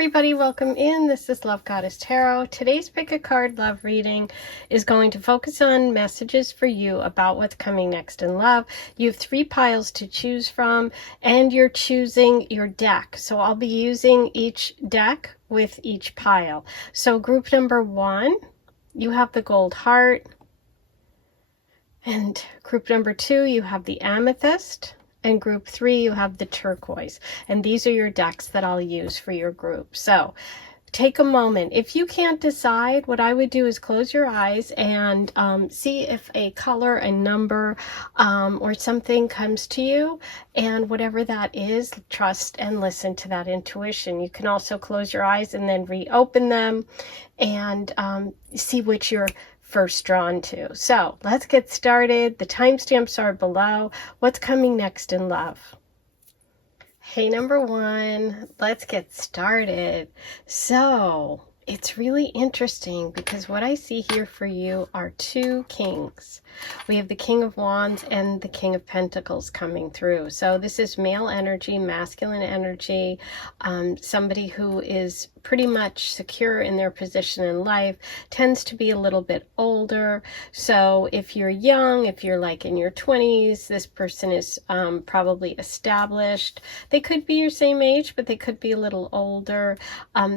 everybody, welcome in. This is Love Goddess Tarot. Today's Pick a Card Love reading is going to focus on messages for you about what's coming next in love. You have 3 piles to choose from, and you're choosing your deck. So I'll be using each deck with each pile. So group number 1, you have the Gold Heart. And group number 2, you have the Amethyst. And group 3, you have the Turquoise. And these are your decks that I'll use for your group. So take a moment. If you can't decide, what I would do is close your eyes and see if a color, a number, or something comes to you. And whatever that is, trust and listen to that intuition. You can also close your eyes and then reopen them and see which you're first drawn to. So let's get started. The timestamps are below. What's coming next in love? Hey, number 1, let's get started. So it's really interesting because what I see here for you are 2 kings. We have the King of Wands and the King of Pentacles coming through. So this is male energy, masculine energy, somebody who is pretty much secure in their position in life, tends to be a little bit older. So if you're young, if you're like in your 20s, this person is probably established. They could be your same age, but they could be a little older.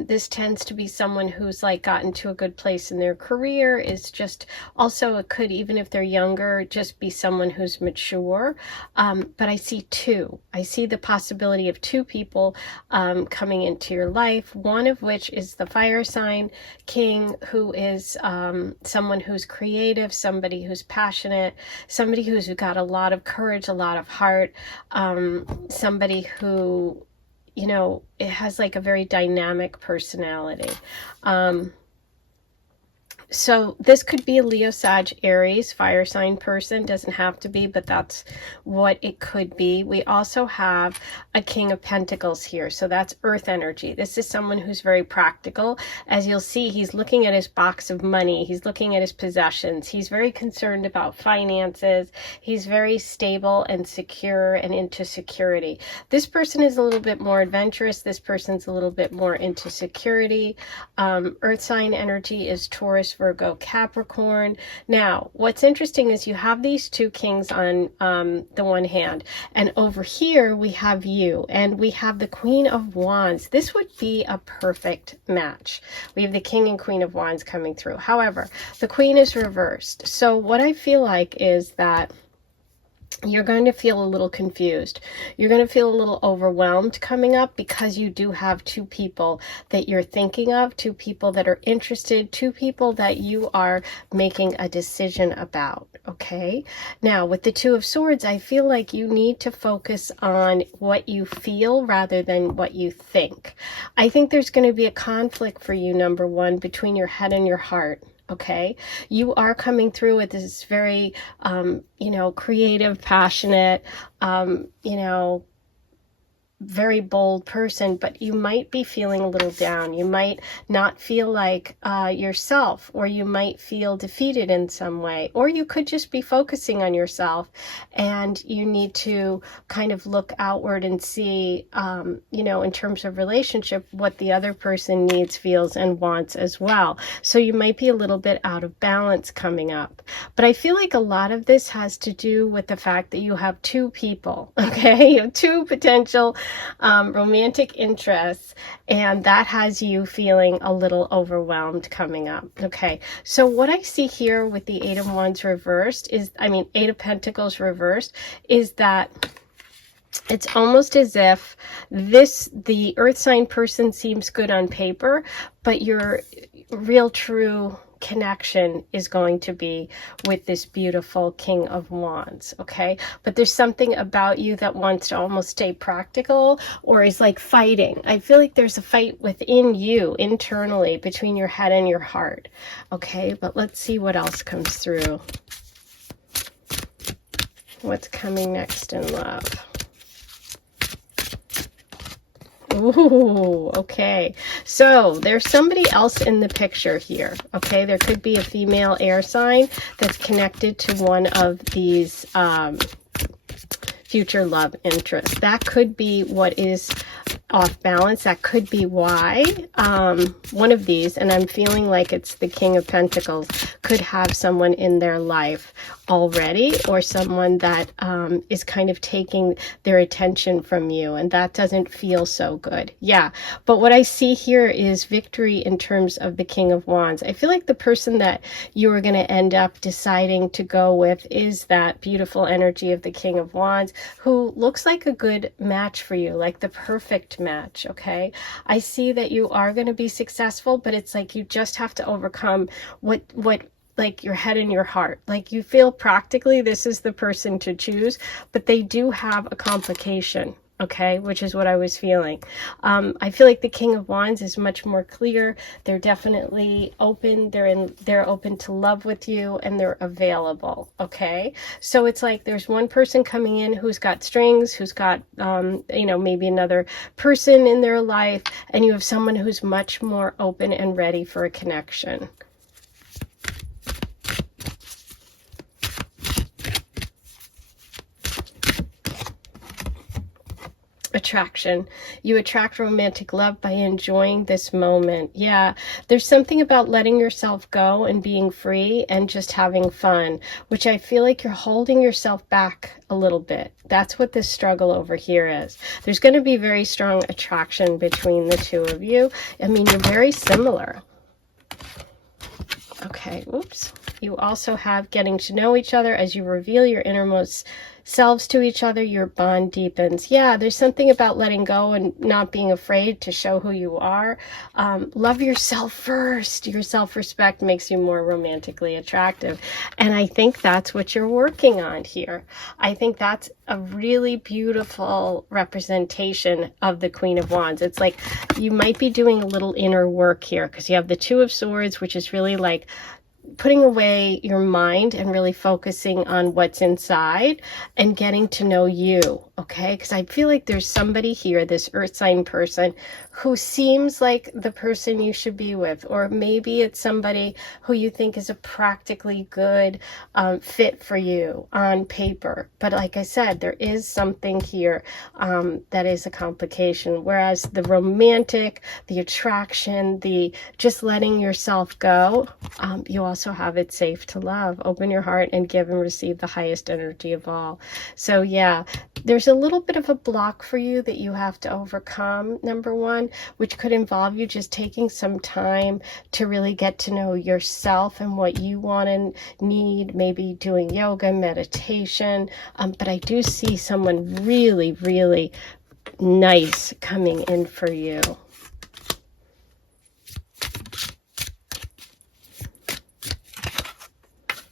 This tends to be someone who's like gotten to a good place in their career. Is just also, it could, even if they're younger, just be someone who's mature. But I see 2. I see the possibility of 2 people coming into your life, one of which is the fire sign king, who is someone who's creative, somebody who's passionate, somebody who's got a lot of courage, a lot of heart, somebody who, you know, it has like a very dynamic personality. So this could be a Leo, Sag, Aries, fire sign person. Doesn't have to be, but that's what it could be. We also have a King of Pentacles here. So that's earth energy. This is someone who's very practical. As you'll see, he's looking at his box of money. He's looking at his possessions. He's very concerned about finances. He's very stable and secure and into security. This person is a little bit more adventurous. This person's a little bit more into security. Earth sign energy is Taurus, Virgo, Capricorn. Now, what's interesting is you have these 2 kings on the one hand, and over here we have you, and we have the Queen of Wands. This would be a perfect match. We have the King and Queen of Wands coming through. However, the Queen is reversed. So what I feel like is that you're going to feel a little confused. You're going to feel a little overwhelmed coming up because you do have 2 people that you're thinking of, 2 people that are interested, 2 people that you are making a decision about, okay? Now, with the 2 of Swords, I feel like you need to focus on what you feel rather than what you think. I think there's going to be a conflict for you, number 1, between your head and your heart. Okay, you are coming through with this very, you know, creative, passionate, you know, very bold person, but you might be feeling a little down. You might not feel like yourself, or you might feel defeated in some way, or you could just be focusing on yourself and you need to kind of look outward and see, you know, in terms of relationship, what the other person needs, feels, and wants as well. So you might be a little bit out of balance coming up. But I feel like a lot of this has to do with the fact that you have 2 people, okay? You have 2 potential romantic interests, and that has you feeling a little overwhelmed coming up. Okay, so what I see here with the 8 of Wands reversed is, 8 of Pentacles reversed, is that it's almost as if the earth sign person seems good on paper, but your real true connection is going to be with this beautiful King of Wands, okay? But there's something about you that wants to almost stay practical, or is like fighting. I feel like there's a fight within you internally between your head and your heart, okay? But let's see what else comes through. What's coming next in love? Ooh, okay. So there's somebody else in the picture here, okay? There could be a female air sign that's connected to one of these future love interests. That could be what is off balance. That could be why. One of these, and I'm feeling like it's the King of Pentacles, could have someone in their life already, or someone that is kind of taking their attention from you, and that doesn't feel so good. Yeah, but what I see here is victory in terms of the King of Wands. I feel like the person that you are going to end up deciding to go with is that beautiful energy of the King of Wands, who looks like a good match for you, like the perfect match. Okay, I see that you are going to be successful, but it's like you just have to overcome what like your head and your heart. Like you feel practically this is the person to choose, but they do have a complication, okay, which is what I was feeling. I feel like the King of Wands is much more clear. They're definitely open. They're open to love with you, and they're available, okay? So it's like there's one person coming in who's got strings, who's got, you know, maybe another person in their life, and you have someone who's much more open and ready for a connection. Attraction. You attract romantic love by enjoying this moment. Yeah, there's something about letting yourself go and being free and just having fun, which I feel like you're holding yourself back a little bit. That's what this struggle over here is. There's going to be very strong attraction between the two of you. I mean, you're very similar. Okay, oops. You also have getting to know each other. As you reveal your innermost selves to each other, your bond deepens. Yeah, there's something about letting go and not being afraid to show who you are. Love yourself first. Your self-respect makes you more romantically attractive. And I think that's what you're working on here. I think that's a really beautiful representation of the Queen of Wands. It's like you might be doing a little inner work here, because you have the Two of Swords, which is really like putting away your mind and really focusing on what's inside and getting to know you, okay? Because I feel like there's somebody here, this earth sign person, who seems like the person you should be with, or maybe it's somebody who you think is a practically good fit for you on paper. But like I said, there is something here that is a complication, whereas the romantic, the attraction, the just letting yourself go, you also have it safe to love. Open your heart and give and receive the highest energy of all. So yeah, there's a little bit of a block for you that you have to overcome, number one, which could involve you just taking some time to really get to know yourself and what you want and need, maybe doing yoga, meditation. But I do see someone really, really nice coming in for you.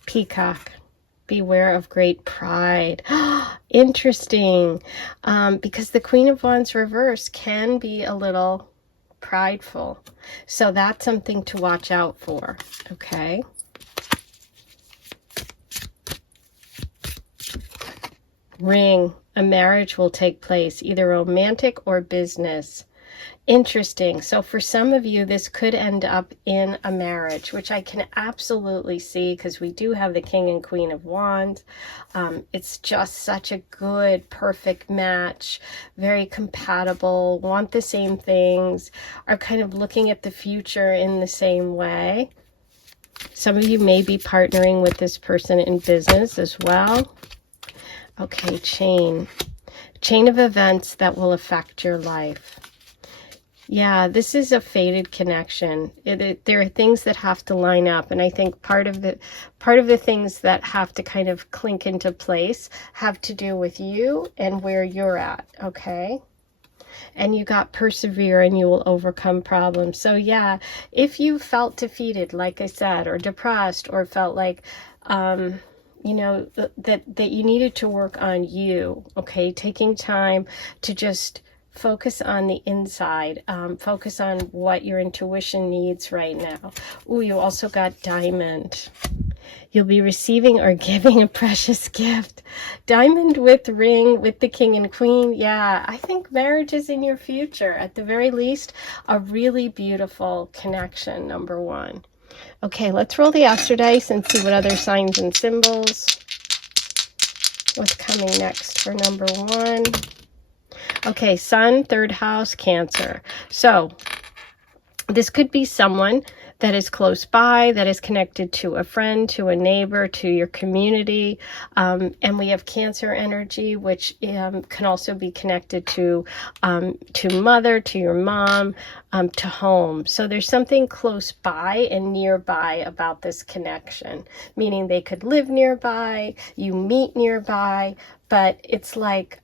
Peacock. Beware of great pride. Interesting. Because the Queen of Wands reverse can be a little prideful. So that's something to watch out for. Okay. Ring. A marriage will take place, either romantic or business. Interesting. So for some of you, this could end up in a marriage, which I can absolutely see, because we do have the King and Queen of Wands. It's just such a good, perfect match, very compatible, want the same things, are kind of looking at the future in the same way. Some of you may be partnering with this person in business as well. Okay, chain. Chain of events that will affect your life. Yeah, this is a fated connection. There are things that have to line up, and I think part of the things that have to kind of clink into place have to do with you and where you're at, okay? And you got persevere and you will overcome problems. So yeah, if you felt defeated, like I said, or depressed, or felt like you know, that you needed to work on you, okay? Taking time to just focus on the inside. Focus on what your intuition needs right now. Ooh, you also got Diamond. You'll be receiving or giving a precious gift. Diamond with ring with the King and Queen. Yeah, I think marriage is in your future. At the very least, a really beautiful connection, number one. Okay, let's roll the Astro Dice and see what other signs and symbols. What's coming next for number one? Okay, Sun, third house, Cancer. So this could be someone that is close by, that is connected to a friend, to a neighbor, to your community. And we have Cancer energy, which can also be connected to mother, to your mom, to home. So there's something close by and nearby about this connection, meaning they could live nearby, you meet nearby, but it's like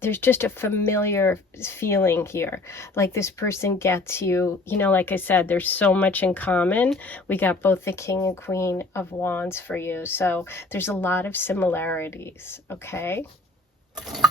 there's just a familiar feeling here. Like this person gets you, you know, like I said, there's so much in common. We got both the King and Queen of Wands for you. So there's a lot of similarities, okay?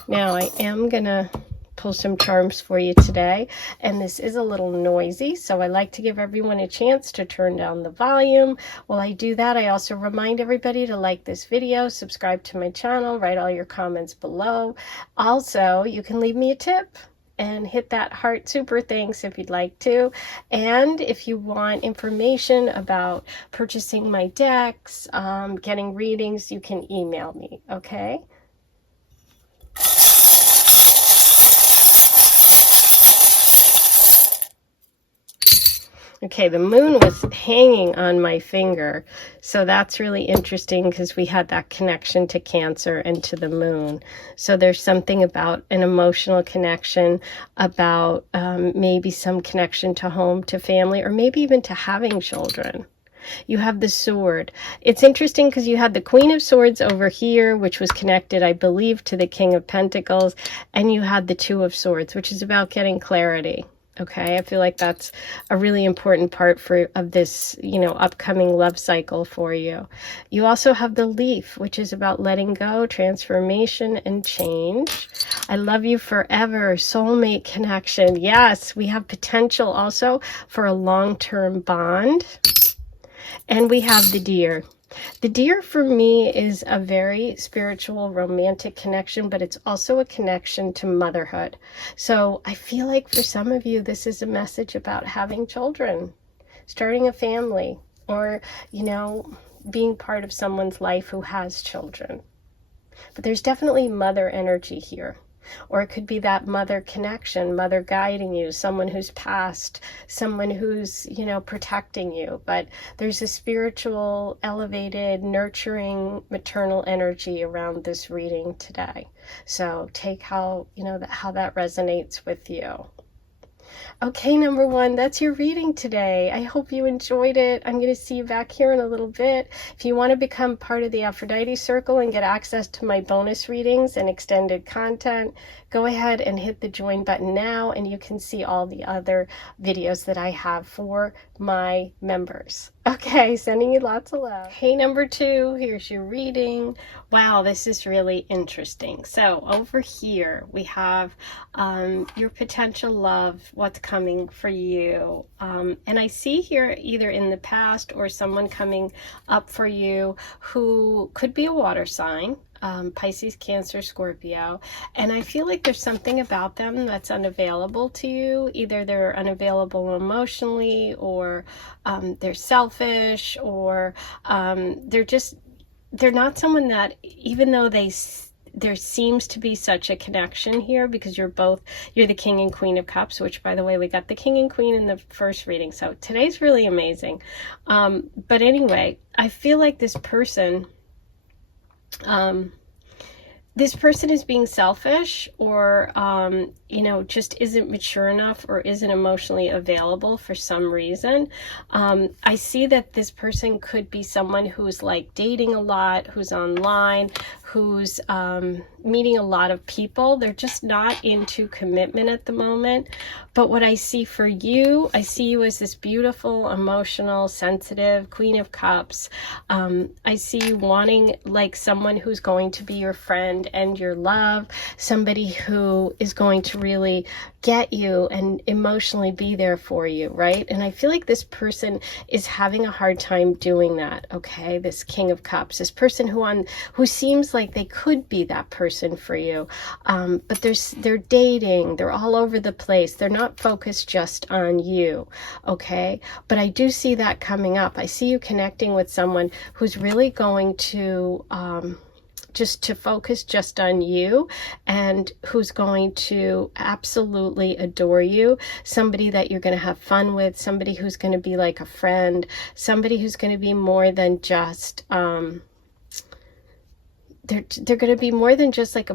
Now I am gonna pull some charms for you today, and this is a little noisy, so I like to give everyone a chance to turn down the volume. While I do that, I also remind everybody to like this video, subscribe to my channel, write all your comments below. Also, you can leave me a tip and hit that heart super thanks if you'd like to. And if you want information about purchasing my decks, getting readings, you can email me, okay? Okay, the moon was hanging on my finger, so that's really interesting because we had that connection to Cancer and to the moon. So there's something about an emotional connection, about maybe some connection to home, to family, or maybe even to having children. You have the Sword. It's interesting because you had the Queen of Swords over here, which was connected, I believe, to the King of Pentacles, and you had the Two of Swords, which is about getting clarity. Okay, I feel like that's a really important part of this, you know, upcoming love cycle for you. You also have the Leaf, which is about letting go, transformation, and change. I love you forever, soulmate connection. Yes, we have potential also for a long-term bond. And we have the Deer. The Deer for me is a very spiritual, romantic connection, but it's also a connection to motherhood. So I feel like for some of you, this is a message about having children, starting a family, or, you know, being part of someone's life who has children. But there's definitely mother energy here. Or it could be that mother connection, mother guiding you, someone who's passed, someone who's, you know, protecting you. But there's a spiritual, elevated, nurturing, maternal energy around this reading today. So take how, you know, how that resonates with you. Okay, number one, that's your reading today. I hope you enjoyed it. I'm going to see you back here in a little bit. If you want to become part of the Aphrodite Circle and get access to my bonus readings and extended content, go ahead and hit the join button now, and you can see all the other videos that I have for my members. Okay, sending you lots of love. Hey, number two, here's your reading. Wow, this is really interesting. So over here, we have your potential love, what's coming for you. And I see here either in the past or someone coming up for you who could be a water sign. Pisces, Cancer, Scorpio, and I feel like there's something about them that's unavailable to you. Either they're unavailable emotionally, or they're selfish, or they're not someone that, even though there seems to be such a connection here, because you're the King and Queen of Cups, which, by the way, we got the King and Queen in the first reading, so today's really amazing. But anyway, I feel like this person is being selfish, or you know, just isn't mature enough, or isn't emotionally available for some reason. I see that this person could be someone who's like dating a lot, who's online, who's meeting a lot of people. They're just not into commitment at the moment. But what I see for you, I see you as this beautiful, emotional, sensitive Queen of Cups. I see you wanting like someone who's going to be your friend and your love, somebody who is going to really get you and emotionally be there for you, right? And I feel like this person is having a hard time doing that, okay? This King of Cups, this person who seems like they could be that person for you, but they're dating, they're all over the place, they're not focused just on you, okay? But I do see that coming up. I see you connecting with someone who's really going to just to focus just on you, and who's going to absolutely adore you, somebody that you're going to have fun with, somebody who's going to be like a friend, somebody who's going to be more than just they're going to be more than just like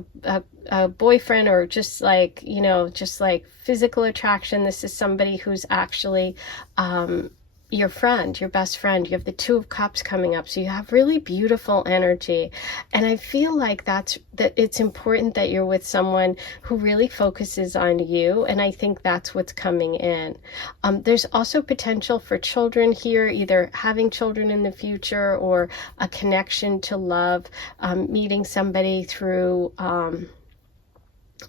a boyfriend, or just like, you know, just like physical attraction. This is somebody who's actually your friend, your best friend. You have the Two of Cups coming up, so you have really beautiful energy. And I feel like that it's important that you're with someone who really focuses on you, and I think that's what's coming in. There's also potential for children here, either having children in the future, or a connection to love, meeting somebody through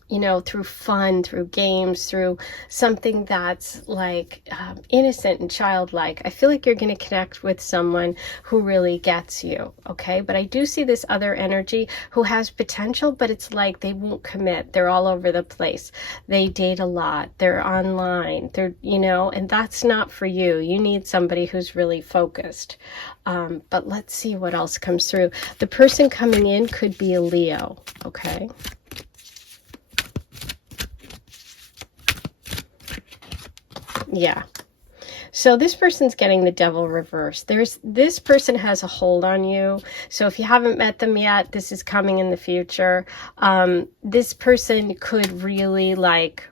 you know, through fun, through games, through something that's like innocent and childlike. I feel like you're going to connect with someone who really gets you, okay? But I do see this other energy who has potential, but it's like they won't commit. They're all over the place. They date a lot. They're online. They're, you know, and that's not for you. You need somebody who's really focused. But let's see what else comes through. The person coming in could be a Leo, okay? Yeah. So this person's getting the Devil reversed. This person has a hold on you. So if you haven't met them yet, this is coming in the future. This person could really like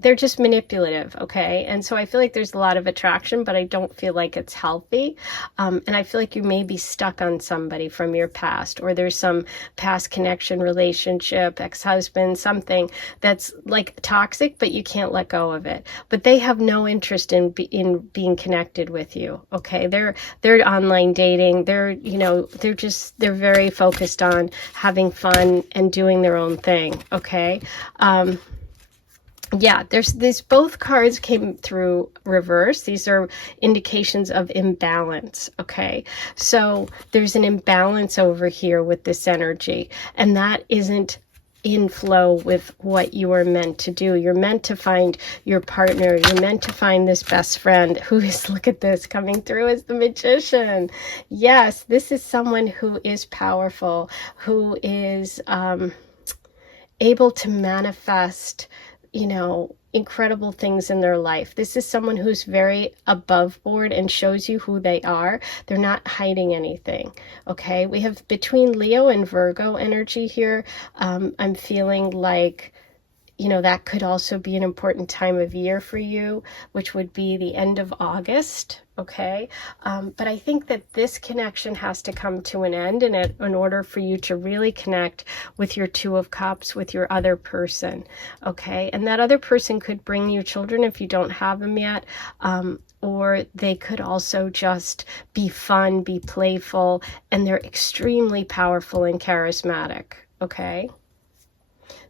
they're just manipulative, okay? And so I feel like there's a lot of attraction, but I don't feel like it's healthy. And I feel like you may be stuck on somebody from your past, or there's some past connection, relationship, ex-husband, something that's like toxic, but you can't let go of it. But they have no interest in being connected with you, okay? They're online dating. They're, you know, they're very focused on having fun and doing their own thing, okay? Yeah, these both cards came through reverse. These are indications of imbalance, okay? So there's an imbalance over here with this energy, and that isn't in flow with what you are meant to do. You're meant to find your partner. You're meant to find this best friend who is, look at this, coming through as the Magician. Yes, this is someone who is powerful, who is able to manifest, you know, incredible things in their life. This is someone who's very above board and shows you who they are. They're not hiding anything, okay? We have between Leo and Virgo energy here. I'm feeling like, you know, that could also be an important time of year for you, which would be the end of August, okay? But I think that this connection has to come to an end in order for you to really connect with your Two of Cups, with your other person, okay? And that other person could bring you children if you don't have them yet, or they could also just be fun, be playful, and they're extremely powerful and charismatic, okay?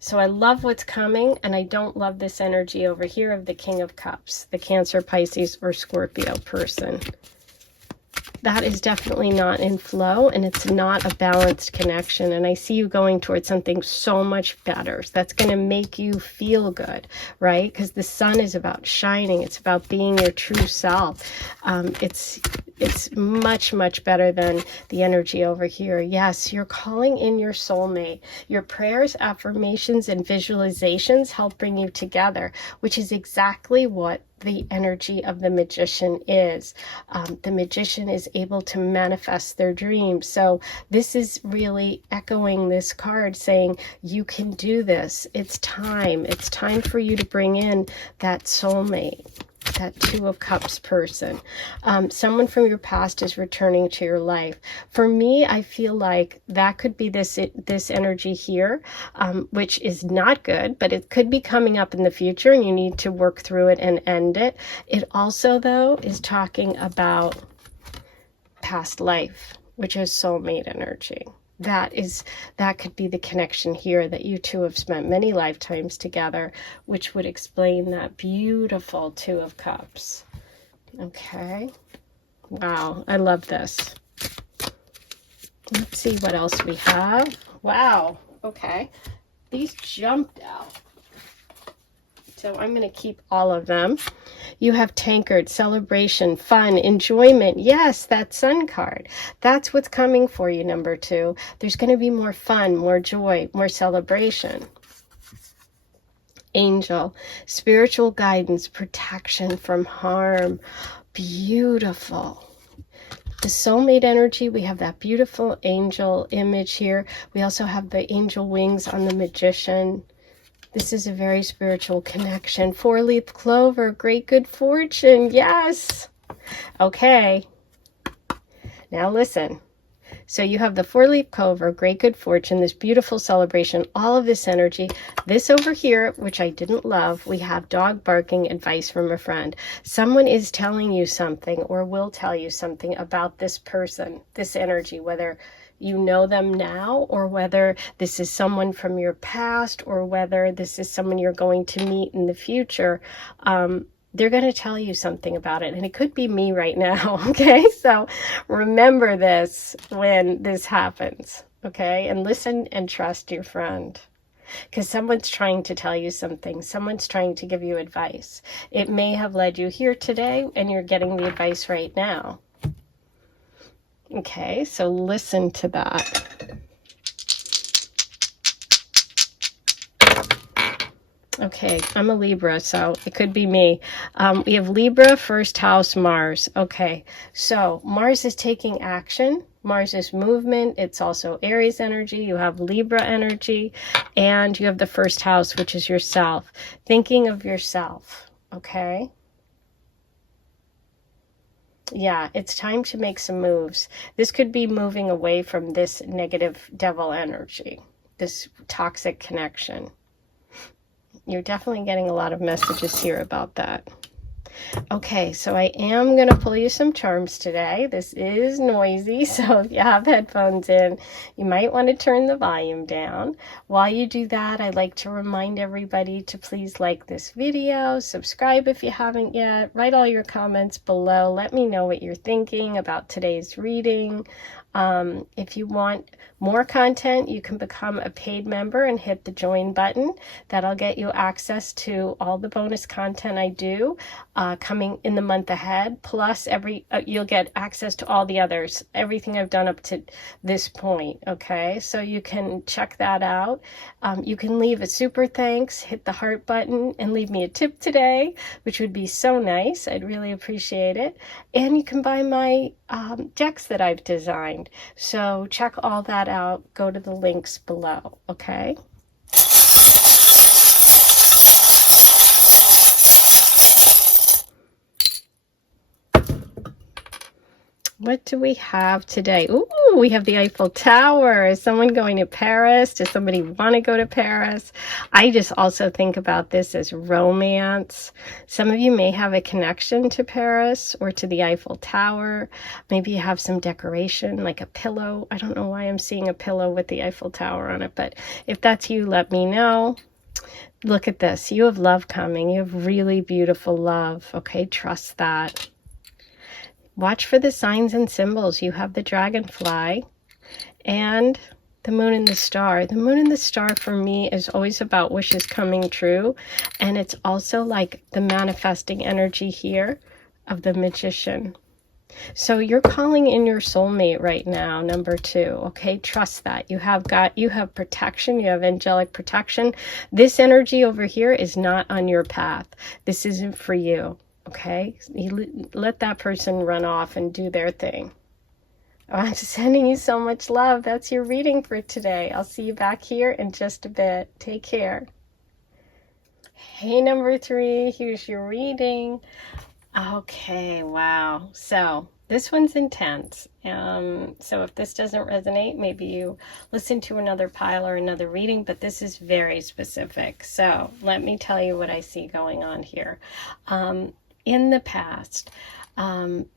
So I love what's coming, and I don't love this energy over here of the King of Cups, the Cancer, Pisces, or Scorpio person. That is definitely not in flow, and it's not a balanced connection. And I see you going towards something so much better. That's going to make you feel good, right? Because the sun is about shining. It's about being your true self. It's much, much better than the energy over here. Yes, you're calling in your soulmate. Your prayers, affirmations, and visualizations help bring you together, which is exactly what the energy of the Magician is. The Magician is able to manifest their dreams. So this is really echoing this card saying, you can do this. It's time. It's time for you to bring in that soulmate, that Two of Cups person. Someone from your past is returning to your life. For me, I feel like that could be this energy here, which is not good, but it could be coming up in the future, and you need to work through it and end it. It also, though, is talking about past life, which is soulmate energy. That could be the connection here, that you two have spent many lifetimes together, which would explain that beautiful Two of Cups. Okay. Wow, I love this. Let's see what else we have. Wow. Okay. These jumped out. So I'm going to keep all of them. You have tankard, celebration, fun, enjoyment. Yes, that sun card. That's what's coming for you, number 2. There's going to be more fun, more joy, more celebration. Angel, spiritual guidance, protection from harm. Beautiful. The soulmate energy, we have that beautiful angel image here. We also have the angel wings on the magician. This is a very spiritual connection. 4-leaf clover, great good fortune. Yes. Okay. Now listen. So you have the 4-leaf clover, great good fortune, this beautiful celebration, all of this energy. This over here, which I didn't love, we have dog barking, advice from a friend. Someone is telling you something or will tell you something about this person, this energy, whether you know them now or whether this is someone from your past or whether this is someone you're going to meet in the future. They're going to tell you something about it, and it could be me right now. Okay, so remember this when this happens. Okay, and listen and trust your friend, because someone's trying to tell you something. Someone's trying to give you advice. It may have led you here today and you're getting the advice right now. Okay, so listen to that. Okay, I'm a Libra, so it could be me. We have Libra, first house, Mars. Okay, so Mars is taking action. Mars is movement. It's also Aries energy. You have Libra energy, and you have the first house, which is yourself. Thinking of yourself, okay? Yeah, it's time to make some moves. This could be moving away from this negative devil energy, this toxic connection. You're definitely getting a lot of messages here about that. Okay, so I am going to pull you some charms today. This is noisy, so if you have headphones in, you might want to turn the volume down. While you do that, I'd like to remind everybody to please like this video, subscribe if you haven't yet, write all your comments below. Let me know what you're thinking about today's reading. If you want more content, you can become a paid member and hit the join button. That'll get you access to all the bonus content I do coming in the month ahead. Plus, you'll get access to all the others, everything I've done up to this point. Okay, so you can check that out. You can leave a super thanks, hit the heart button, and leave me a tip today, which would be so nice. I'd really appreciate it. And you can buy my decks that I've designed. So check all that out. Go to the links below, okay? What do we have today? Ooh, we have the Eiffel Tower. Is someone going to Paris? Does somebody want to go to Paris? I just also think about this as romance. Some of you may have a connection to Paris or to the Eiffel Tower. Maybe you have some decoration, like a pillow. I don't know why I'm seeing a pillow with the Eiffel Tower on it, but if that's you, let me know. Look at this. You have love coming. You have really beautiful love. Okay, trust that. Watch for the signs and symbols. You have the dragonfly and the moon and the star. The moon and the star for me is always about wishes coming true. And it's also like the manifesting energy here of the magician. So you're calling in your soulmate right now, number 2. Okay, trust that. You have protection. You have angelic protection. This energy over here is not on your path. This isn't for you. Okay, you let that person run off and do their thing. I'm sending you so much love. That's your reading for today. I'll see you back here in just a bit. Take care. Hey, number 3, here's your reading. Okay, wow. So this one's intense. So if this doesn't resonate, maybe you listen to another pile or another reading, but this is very specific. So let me tell you what I see going on here. In the past,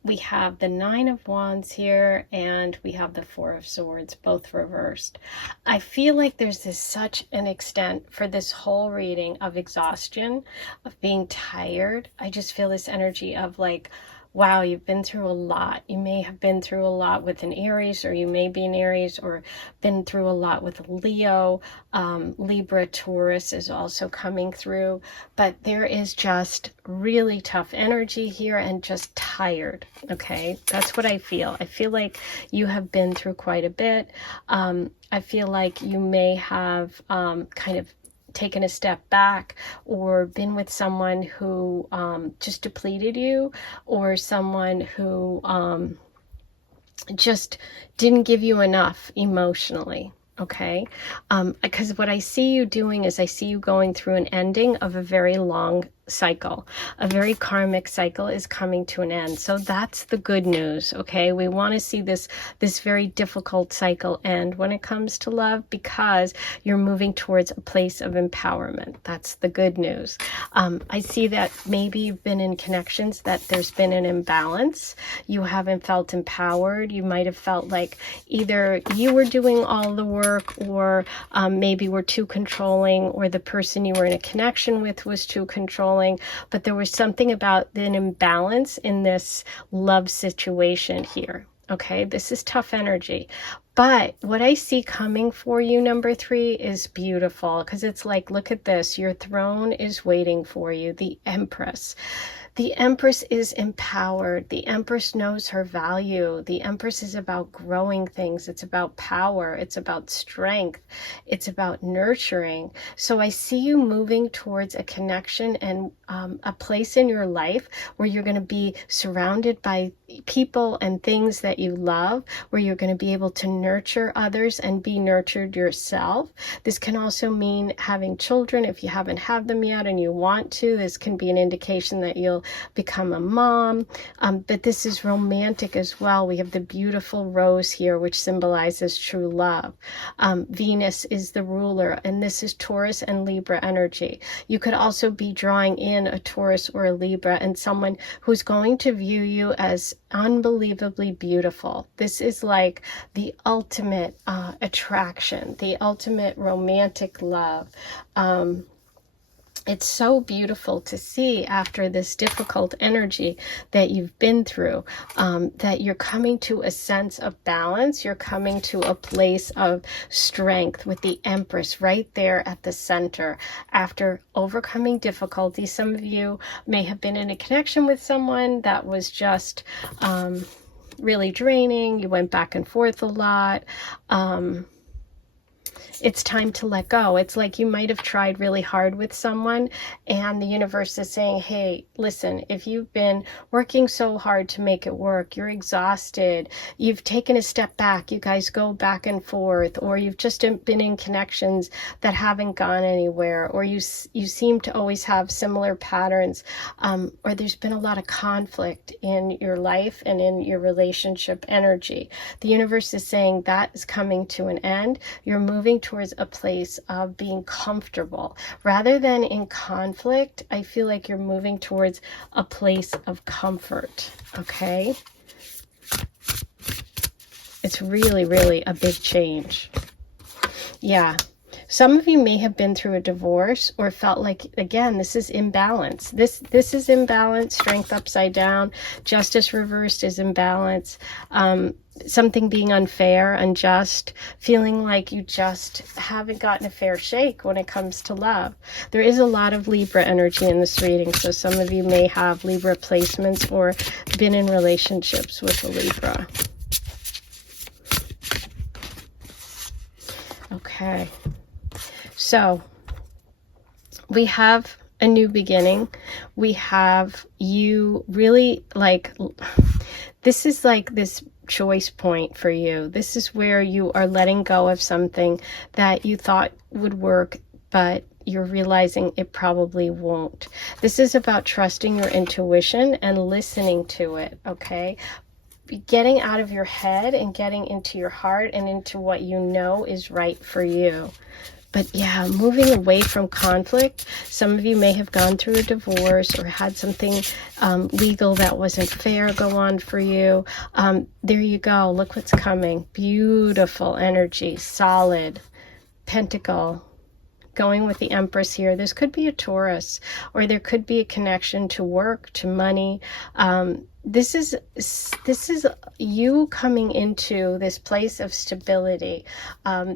we have the 9 of Wands here, and we have the 4 of Swords, both reversed. I feel like there's such an extent for this whole reading of exhaustion, of being tired. I just feel this energy of like wow, you've been through a lot. You may have been through a lot with an Aries, or you may be an Aries, or been through a lot with Leo. Libra, Taurus is also coming through, but there is just really tough energy here and just tired. Okay, that's what I feel. I feel like you have been through quite a bit. I feel like you may have kind of taken a step back, or been with someone who just depleted you, or someone who just didn't give you enough emotionally. Okay, because what I see you doing is I see you going through an ending of a very long cycle. A very karmic cycle is coming to an end. So that's the good news. Okay, we want to see this very difficult cycle end when it comes to love, because you're moving towards a place of empowerment. That's the good news. I see that maybe you've been in connections that there's been an imbalance. You haven't felt empowered. You might have felt like either you were doing all the work, or maybe were too controlling, or the person you were in a connection with was too controlling. But there was something about an imbalance in this love situation here. Okay, this is tough energy. But what I see coming for you, number 3, is beautiful, because it's like, look at this. Your throne is waiting for you, the Empress. The Empress is empowered. The Empress knows her value. The Empress is about growing things. It's about power. It's about strength. It's about nurturing. So I see you moving towards a connection and a place in your life where you're going to be surrounded by people and things that you love, where you're going to be able to nurture others and be nurtured yourself. This can also mean having children if you haven't had them yet and you want to. This can be an indication that you'll become a mom. But this is romantic as well. We have the beautiful rose here, which symbolizes true love. Venus is the ruler, and this is Taurus and Libra energy. You could also be drawing in a Taurus or a Libra, and someone who's going to view you as unbelievably beautiful. This is like the ultimate attraction, the ultimate romantic love. It's so beautiful to see after this difficult energy that you've been through, that you're coming to a sense of balance. You're coming to a place of strength with the Empress right there at the center. After overcoming difficulty, some of you may have been in a connection with someone that was just really draining. You went back and forth a lot. It's time to let go. It's like you might have tried really hard with someone, and the universe is saying, hey, listen, if you've been working so hard to make it work, you're exhausted, you've taken a step back, you guys go back and forth, or you've just been in connections that haven't gone anywhere, or you seem to always have similar patterns, or there's been a lot of conflict in your life and in your relationship energy. The universe is saying that is coming to an end. You're moving towards a place of being comfortable. Rather than in conflict, I feel like you're moving towards a place of comfort, okay? It's really, really a big change. Yeah. Some of you may have been through a divorce or felt like, again, this is imbalance. This is imbalance. Strength upside down. Justice reversed is imbalance. Something being unfair, unjust, feeling like you just haven't gotten a fair shake when it comes to love. There is a lot of Libra energy in this reading, so some of you may have Libra placements or been in relationships with a Libra. Okay. So we have a new beginning. We have you really like, this is like this choice point for you. This is where you are letting go of something that you thought would work, but you're realizing it probably won't. This is about trusting your intuition and listening to it, okay? Getting out of your head and getting into your heart and into what you know is right for you. But yeah, moving away from conflict. Some of you may have gone through a divorce or had something legal that wasn't fair go on for you. There you go. Look what's coming. Beautiful energy, solid, pentacle. Going with the Empress here. This could be a Taurus, or there could be a connection to work, to money. this is you coming into this place of stability,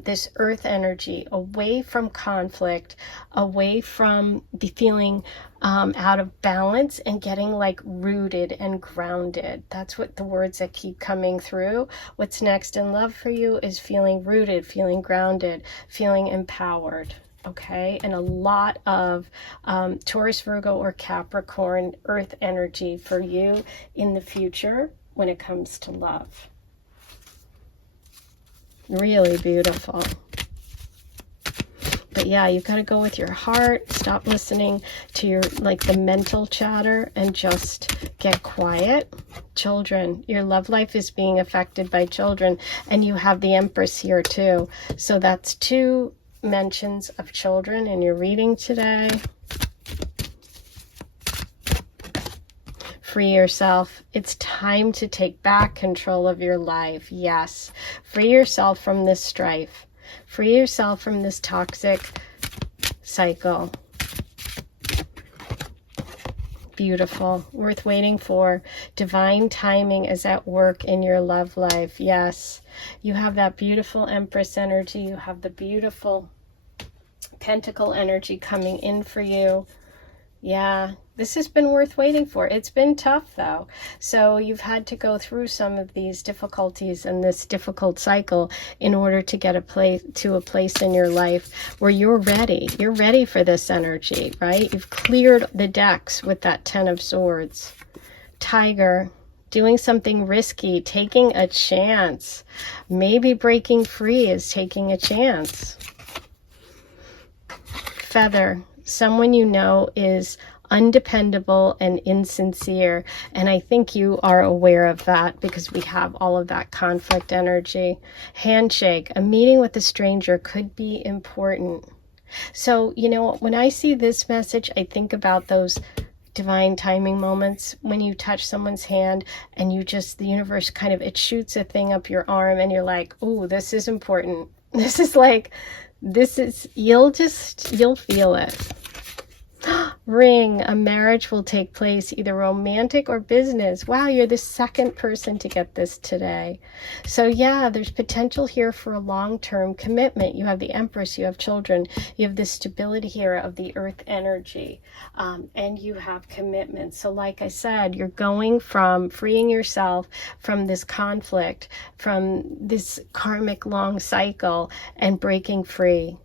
this earth energy, away from conflict, away from the feeling out of balance, and getting like rooted and grounded. That's what the words that keep coming through. What's next in love for you is feeling rooted, feeling grounded, feeling empowered. Okay, and a lot of Taurus, Virgo, or Capricorn earth energy for you in the future when it comes to love. Really beautiful. But yeah, you've got to go with your heart. Stop listening to your, like, the mental chatter, and just get quiet. Children, your love life is being affected by children, and you have the Empress here too. So that's two mentions of children in your reading today. Free yourself. It's time to take back control of your life. Yes. Free yourself from this strife. Free yourself from this toxic cycle. Beautiful. Worth waiting for. Divine timing is at work in your love life. Yes. You have that beautiful Empress energy. You have the beautiful Pentacle energy coming in for you. Yeah, this has been worth waiting for. It's been tough though. So you've had to go through some of these difficulties and this difficult cycle in order to get a place in your life where you're ready. You're ready for this energy, right? You've cleared the decks with that Ten of Swords. Tiger, doing something risky, taking a chance. Maybe breaking free is taking a chance. Feather, someone you know is undependable and insincere, and I think you are aware of that because we have all of that conflict energy. Handshake, a meeting with a stranger could be important. So, you know, when I see this message, I think about those divine timing moments when you touch someone's hand and you just, the universe kind of, it shoots a thing up your arm and you're like, oh, this is important. This is like, this is, you'll feel it. Ring, a marriage will take place, either romantic or business. Wow, you're the second person to get this today. So yeah, there's potential here for a long-term commitment. You have the Empress, you have children, you have this stability here of the earth energy, and you have commitment. So like I said, you're going from freeing yourself from this conflict, from this karmic long cycle, and breaking free.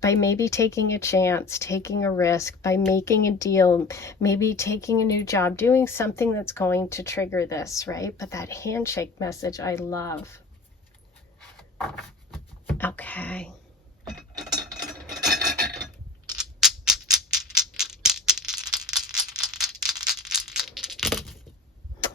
By maybe taking a chance, taking a risk, by making a deal, maybe taking a new job, doing something that's going to trigger this, right? But that handshake message, I love. Okay.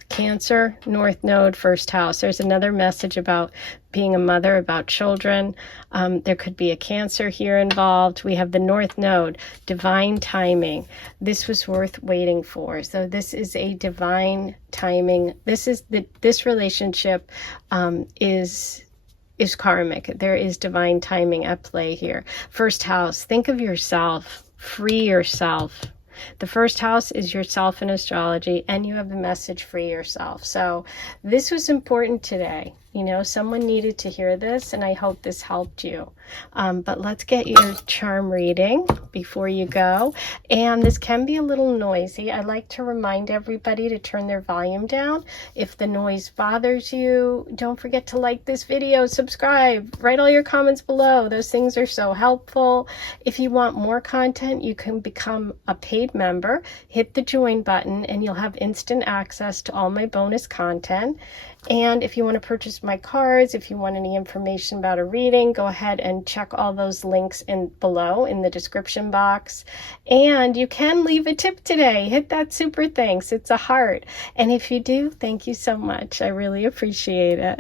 Cancer, North Node, first house. There's another message about being a mother, about children. There could be a Cancer here involved. We have the North Node, divine timing. This was worth waiting for. So this is a divine timing. This relationship is karmic. There is divine timing at play here. First house, think of yourself, free yourself. The first house is yourself in astrology, and you have the message, free yourself. So this was important today. You know, someone needed to hear this, and I hope this helped you. But let's get your charm reading before you go. And this can be a little noisy. I like to remind everybody to turn their volume down. If the noise bothers you, don't forget to like this video, subscribe, write all your comments below. Those things are so helpful. If you want more content, you can become a paid member. Hit the join button, and you'll have instant access to all my bonus content. And if you want to purchase my cards, if you want any information about a reading, go ahead and check all those links below in the description box. And you can leave a tip today. Hit that super thanks. It's a heart. And if you do, thank you so much. I really appreciate it.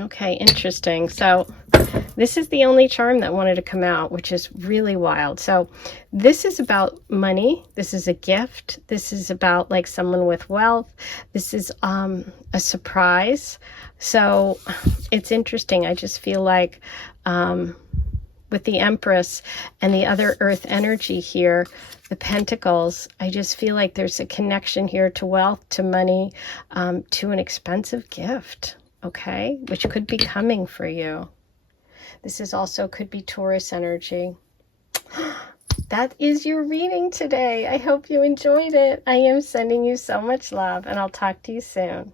Okay, interesting. So this is the only charm that wanted to come out, which is really wild. So this is about money. This is a gift. This is about like someone with wealth. This is a surprise. So it's interesting. I just feel like with the Empress and the other earth energy here, the Pentacles, I just feel like there's a connection here to wealth, to money, to an expensive gift, okay, which could be coming for you. This is also could be Taurus energy. That is your reading today. I hope you enjoyed it. I am sending you so much love, and I'll talk to you soon.